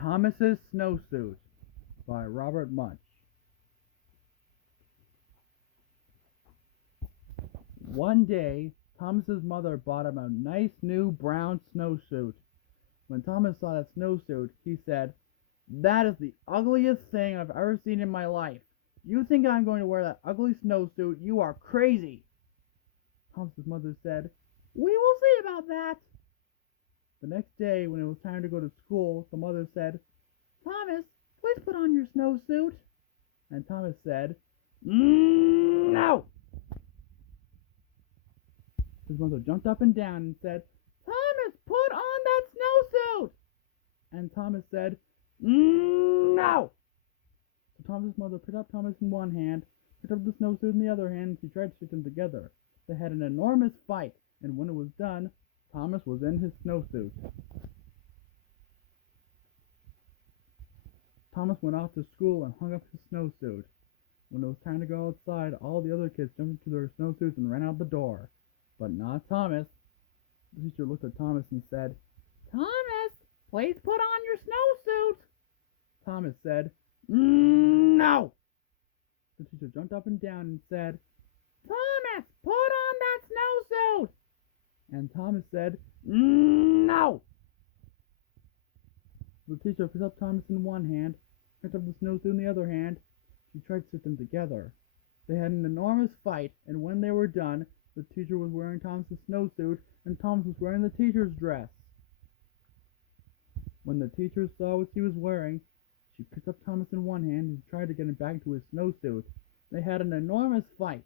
Thomas's Snowsuit by Robert Munch. One day, Thomas's mother bought him a nice new brown snowsuit. When Thomas saw that snowsuit, he said, "That is the ugliest thing I've ever seen in my life. You think I'm going to wear that ugly snowsuit? You are crazy." Thomas's mother said, "We will see about that." The next day, when it was time to go to school, the mother said, "Thomas, please put on your snowsuit." And Thomas said, "No." His mother jumped up and down and said, "Thomas, put on that snowsuit." And Thomas said, "No." So Thomas's mother picked up Thomas in one hand, picked up the snowsuit in the other hand, and she tried to stick them together. They had an enormous fight, and when it was done, Thomas was in his snowsuit. Thomas went off to school and hung up his snowsuit. When it was time to go outside, all the other kids jumped into their snowsuits and ran out the door. But not Thomas. The teacher looked at Thomas and said, "Thomas, please put on your snowsuit." Thomas said, "No." The teacher jumped up and down and said, "Thomas, put on that snowsuit." And Thomas said, "No." The teacher picked up Thomas in one hand, picked up the snowsuit in the other hand. She tried to stick them together. They had an enormous fight, and when they were done, the teacher was wearing Thomas's snowsuit, and Thomas was wearing the teacher's dress. When the teacher saw what he was wearing, she picked up Thomas in one hand and tried to get him back into his snowsuit. They had an enormous fight.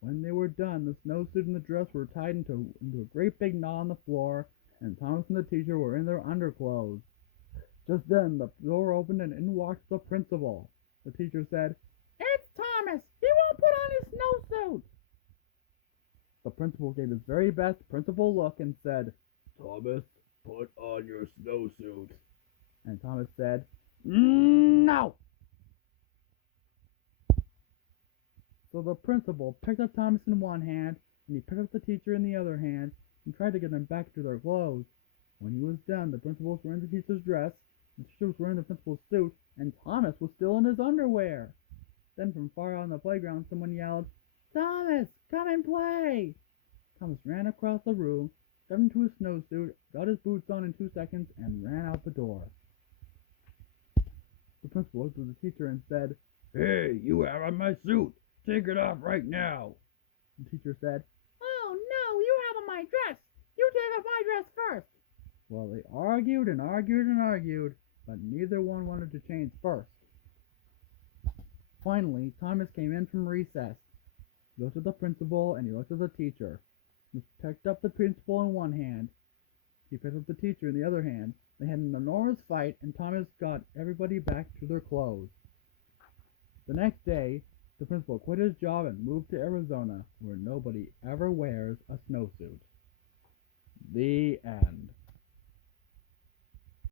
When they were done, the snowsuit and the dress were tied into a great big knot on the floor, and Thomas and the teacher were in their underclothes. Just then, the door opened and in walked the principal. The teacher said, "It's Thomas! He won't put on his snowsuit!" The principal gave his very best principal look and said, "Thomas, put on your snowsuit." And Thomas said, "No." So the principal picked up Thomas in one hand, and he picked up the teacher in the other hand, and tried to get them back to their clothes. When he was done, the principal was wearing the teacher's dress, the teacher was wearing the principal's suit, and Thomas was still in his underwear. Then from far out on the playground, someone yelled, "Thomas, come and play!" Thomas ran across the room, got into his snowsuit, got his boots on in 2 seconds, and ran out the door. The principal looked at the teacher and said, "Hey, you have on my suit! Take it off right now!" The teacher said, "Oh no, you have on my dress! You take off my dress first!" Well, they argued and argued and argued, but neither one wanted to change first. Finally, Thomas came in from recess. He looked at the principal and he looked at the teacher. He picked up the principal in one hand. He picked up the teacher in the other hand. They had an enormous fight, and Thomas got everybody back to their clothes. The next day, the principal quit his job and moved to Arizona, where nobody ever wears a snowsuit. The end.